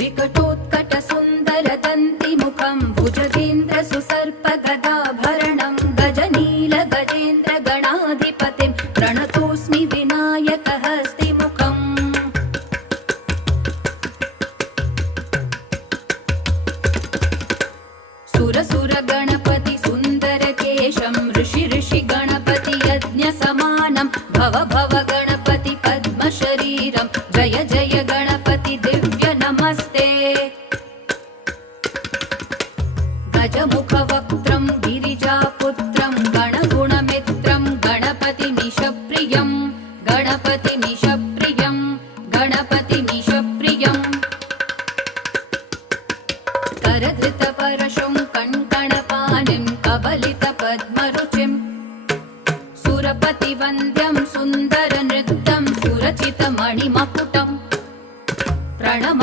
विकटोत्कटसुन्दरदन्तिमुखं भुजगेन्द्रसुसर्पगदाभरणं गजनीलगजेन्द्रगणाधिपतिं प्रणतोऽस्मि विनायकहस्तिमुखम् सुरसुरगणपति सुन्दरकेशं ऋषि गणपति यज्ञसमानं भव भव गणपति पद्मशरीरं जय जय गणपति दिव्य नमस्ते गजमुखवक्त्रं गिरिजापुत्रं गणगुणमित्रं गणपतिमीशप्रियं गणपतिमीशप्रियं गणपतिमीशप्रियं करधृतपरशुं कङ्कणपाणिं कबलितपद्मरुचिं सुरपतिवन्द्यं सुन्दरनृत्यं सुरचितमणिमकुटं प्रणम